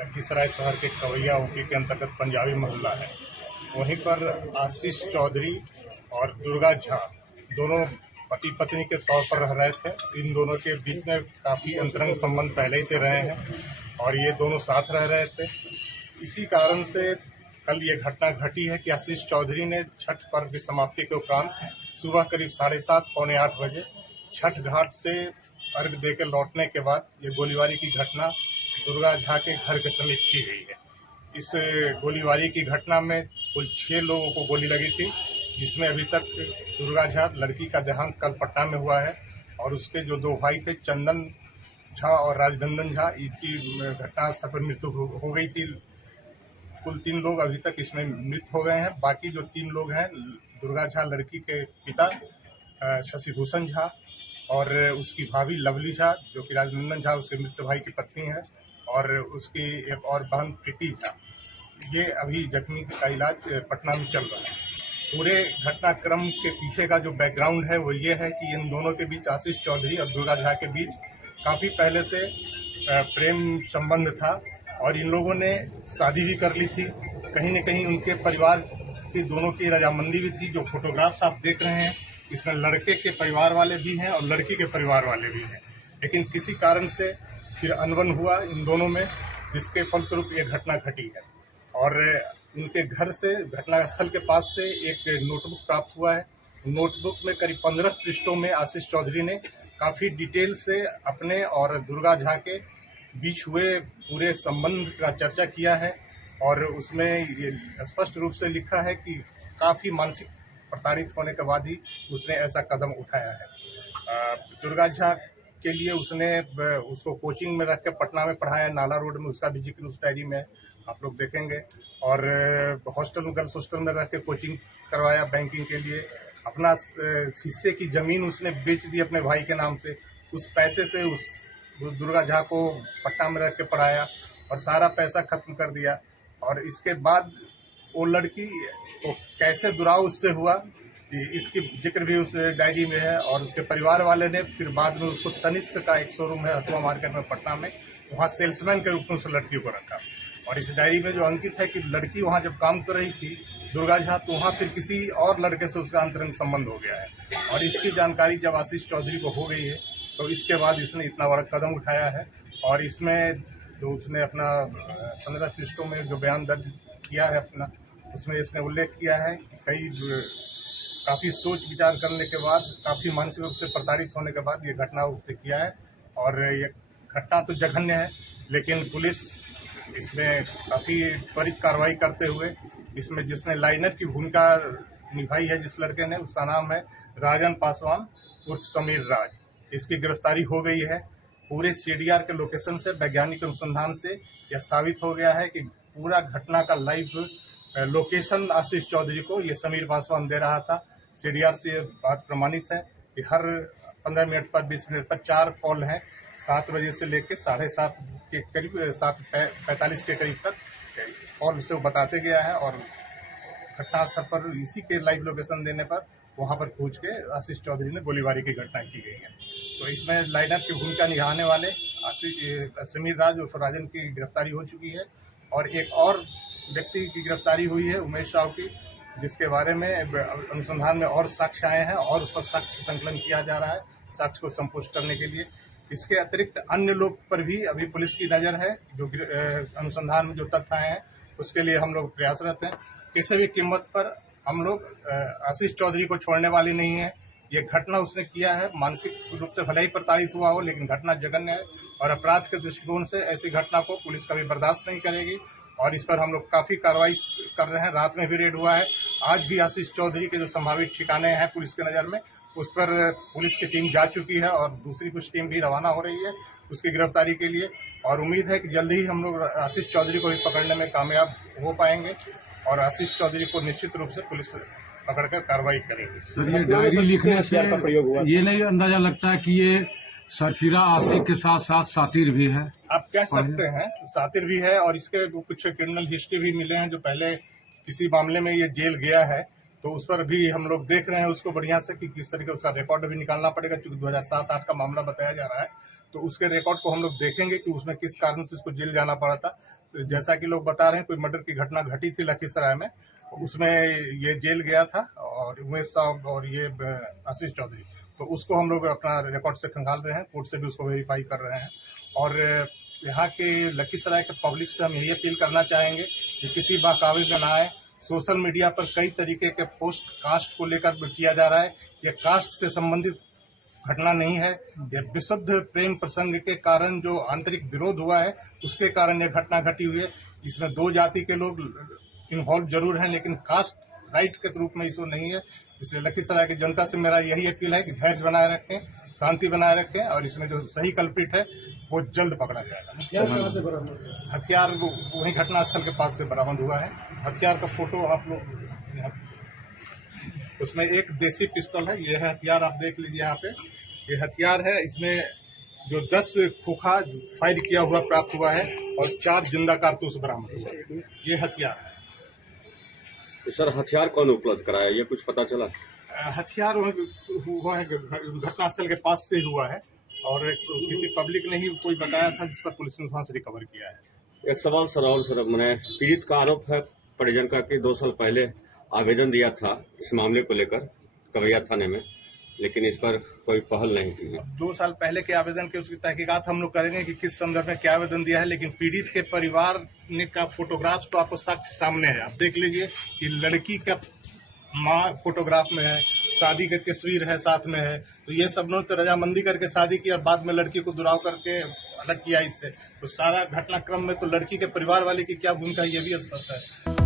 लखीसराय शहर के कवैया ओपी के अंतर्गत पंजाबी मोहल्ला है। वहीं पर आशीष चौधरी और दुर्गा झा दोनों पति पत्नी के तौर पर रह रहे थे। इन दोनों के बीच में काफ़ी अंतरंग संबंध पहले ही से रहे हैं और ये दोनों साथ रह रहे थे। इसी कारण से कल ये घटना घटी है कि आशीष चौधरी ने छठ पर्व की समाप्ति के उपरांत सुबह करीब 7:30 पौने 8 बजे छठ घाट से अर्घ देकर लौटने के बाद ये गोलीबारी की घटना दुर्गा झा के घर के समीप की गई है। इस गोलीबारी की घटना में कुल 6 लोगों को गोली लगी थी, जिसमें अभी तक दुर्गा झा लड़की का देहांत कल पटना में हुआ है और उसके जो 2 भाई थे चंदन झा और राजनंदन झा, इनकी घटनास्थल पर मृत्यु हो गई थी। कुल 3 लोग अभी तक इसमें मृत हो गए हैं। बाकी जो 3 लोग हैं, दुर्गा झा लड़की के पिता शशिभूषण झा और उसकी भाभी लवली झा जो कि राजनंदन झा उसके मृत भाई की पत्नी है, और उसकी एक और बहन प्रीति झा, ये अभी जख्मी का इलाज पटना में चल रहा है। पूरे घटनाक्रम के पीछे का जो बैकग्राउंड है वो ये है कि इन दोनों के बीच, आशीष चौधरी और दुर्गा झा के बीच काफ़ी पहले से प्रेम संबंध था और इन लोगों ने शादी भी कर ली थी। कहीं न कहीं उनके परिवार की दोनों की रजामंदी भी थी। जो फोटोग्राफ्स आप देख रहे हैं, इसमें लड़के के परिवार वाले भी हैं और लड़की के परिवार वाले भी हैं, लेकिन किसी कारण से फिर अनबन हुआ इन दोनों में, जिसके फलस्वरूप ये घटना घटी है। और उनके घर से, घटनास्थल के पास से एक नोटबुक प्राप्त हुआ है। नोटबुक में करीब 15 पृष्ठों में आशीष चौधरी ने काफ़ी डिटेल से अपने और दुर्गा झा के बीच हुए पूरे संबंध का चर्चा किया है और उसमें ये स्पष्ट रूप से लिखा है कि काफ़ी मानसिक प्रताड़ित होने के बाद ही उसने ऐसा कदम उठाया है। दुर्गा झा के लिए उसने उसको कोचिंग में रख के पटना में पढ़ाया, नाला रोड में, उसका भी जिक्र उस डायरी में आप लोग देखेंगे। और हॉस्टल में, गर्ल्स हॉस्टल में रह के कोचिंग करवाया बैंकिंग के लिए। अपना हिस्से की ज़मीन उसने बेच दी अपने भाई के नाम से। उस पैसे से उस दुर्गा झा को पटना में रख के पढ़ाया और सारा पैसा खत्म कर दिया। और इसके बाद वो लड़की को कैसे दुराव उससे हुआ, इसकी जिक्र भी उस डायरी में है। और उसके परिवार वाले ने फिर बाद में उसको तनिष्क का एक शोरूम है हथुआ मार्केट में पटना में, वहाँ सेल्समैन के रूप में उस लड़की को रखा। और इस डायरी में जो अंकित है कि लड़की वहाँ जब काम कर रही थी दुर्गा झा, तो वहाँ फिर किसी और लड़के से उसका अंतरंग संबंध हो गया है। और इसकी जानकारी जब आशीष चौधरी को हो गई है तो इसके बाद इसने इतना बड़ा कदम उठाया है। और इसमें जो उसने अपना 15 पृष्ठों में जो बयान दर्ज किया है अपना, उसमें इसने उल्लेख किया है कि काफ़ी सोच विचार करने के बाद, काफ़ी मानसिक रूप से प्रताड़ित होने के बाद ये घटना उसने किया है। और ये घटना तो जघन्य है, लेकिन पुलिस इसमें काफ़ी त्वरित कार्रवाई करते हुए, इसमें जिसने लाइनर की भूमिका निभाई है जिस लड़के ने, उसका नाम है राजन पासवान उर्फ समीर राज। इसकी गिरफ्तारी हो गई है। पूरे CDR के लोकेशन से, वैज्ञानिक अनुसंधान से यह साबित हो गया है कि पूरा घटना का लाइव लोकेशन आशीष चौधरी को ये समीर पासवान दे रहा था। CDR से ये बात प्रमाणित है कि हर 15 मिनट पर, 20 मिनट पर 4 कॉल हैं, 7 बजे से लेकर 7:30 के करीब, 7:45 के करीब तक कॉल से वो बताते गया है। और घटनास्थल पर इसी के लाइव लोकेशन देने पर वहाँ पर पहुँच के आशीष चौधरी ने गोलीबारी की घटना की गई है। तो इसमें लाइनर की भूमिका निभाने वाले समीर राज उर्फ राजन की गिरफ्तारी हो चुकी है। और एक और व्यक्ति की गिरफ्तारी हुई है, उमेश साहू की, जिसके बारे में अनुसंधान में और साक्ष्य आए हैं और उस पर साक्ष्य संकलन किया जा रहा है, साक्ष्य को संपुष्ट करने के लिए। इसके अतिरिक्त अन्य लोग पर भी अभी पुलिस की नज़र है। जो अनुसंधान में जो तथ्य आए हैं उसके लिए हम लोग प्रयासरत हैं। किसी भी कीमत पर हम लोग आशीष चौधरी को छोड़ने वाले नहीं हैं। ये घटना उसने किया है, मानसिक रूप से भले ही प्रताड़ित हुआ हो, लेकिन घटना जघन्य है और अपराध के दृष्टिकोण से ऐसी घटना को पुलिस कभी बर्दाश्त नहीं करेगी। और इस पर हम लोग काफ़ी कार्रवाई कर रहे हैं। रात में भी रेड हुआ है। आज भी आशीष चौधरी के जो संभावित ठिकाने हैं पुलिस की नज़र में, उस पर पुलिस की टीम जा चुकी है और दूसरी कुछ टीम भी रवाना हो रही है उसकी गिरफ्तारी के लिए। और उम्मीद है कि जल्दी ही हम लोग आशीष चौधरी को भी पकड़ने में कामयाब हो पाएंगे और आशीष चौधरी को निश्चित रूप से पुलिस पकड़कर कार्रवाई करेगी। सर, ये डायरी लिखने से ये नहीं अंदाजा लगता है कि ये सरफिरा आशिक के साथ साथ सातिर भी है? आप कह सकते हैं, सातिर भी है। और इसके कुछ क्रिमिनल हिस्ट्री भी मिले हैं, जो पहले किसी मामले में ये जेल गया है, तो उस पर भी हम लोग देख रहे हैं उसको बढ़िया से कि किस तरीके उसका रिकॉर्ड भी निकालना पड़ेगा। चूंकि 2007-8 का मामला बताया जा रहा है, तो उसके रिकॉर्ड को हम लोग देखेंगे कि उसमें किस कारण से उसको जेल जाना पड़ा था। जैसा कि लोग बता रहे हैं, कोई मर्डर की घटना घटी थी लखीसराय में, उसमें ये जेल गया था और उमेश साहब और ये आशीष चौधरी, तो उसको हम लोग अपना रिकॉर्ड से खंगाल रहे हैं, कोर्ट से भी उसको वेरीफाई कर रहे हैं। और यहाँ के लखीसराय के पब्लिक से हम यही अपील करना चाहेंगे कि किसी बहकावे में ना आए। सोशल मीडिया पर कई तरीके के पोस्ट कास्ट को लेकर किया जा रहा है, यह कास्ट से संबंधित घटना नहीं है। यह विशुद्ध प्रेम प्रसंग के कारण जो आंतरिक विरोध हुआ है, उसके कारण यह घटना घटी हुई है। इसमें दो जाति के लोग इन्वॉल्व जरूर हैं, लेकिन कास्ट राइट के रूप में इशू नहीं है। इसलिए लखीसराय की जनता से मेरा यही अपील है कि धैर्य बनाए रखें, शांति बनाए रखें, और इसमें जो सही कल्प्रिट है वो जल्द पकड़ा जाएगा। हथियार कहाँ से बरामद हुआ? हथियार वहीं घटनास्थल के पास से बरामद हुआ है। हथियार का फोटो आप लोग, उसमें एक देसी पिस्तौल है, ये है हथियार, आप देख लीजिए यहाँ पे, ये हथियार है। इसमें जो 10 खोखा फायर किया हुआ प्राप्त हुआ है और 4 जिंदा कारतूस बरामद हुआ है। ये हथियार है। सर, हथियार कौन उपलब्ध कराया, ये कुछ पता चला? हथियार हुआ है घटनास्थल के पास से हुआ है और किसी पब्लिक ने ही कोई बताया था, जिस पर पुलिस ने वहां से रिकवर किया है। एक सवाल सर, और सर, मैंने पीड़ित का आरोप है परिजन का कि 2 साल पहले आवेदन दिया था इस मामले को लेकर कवैया थाने में, लेकिन इस पर कोई पहल नहीं की है। 2 साल पहले के आवेदन की उसकी तहकीकात हम लोग करेंगे कि किस संदर्भ में क्या आवेदन दिया है, लेकिन पीड़ित के परिवार ने का फोटोग्राफ तो आपको साक्ष्य सामने है। आप देख लीजिए कि लड़की का माँ फोटोग्राफ में है, शादी की तस्वीर है साथ में है, तो ये सब लोग तो रजामंदी करके शादी की और बाद में लड़की को दुराव करके अलग किया इससे। तो सारा घटनाक्रम में तो लड़की के परिवार वाले की क्या भूमिका है, ये भी स्पष्ट है।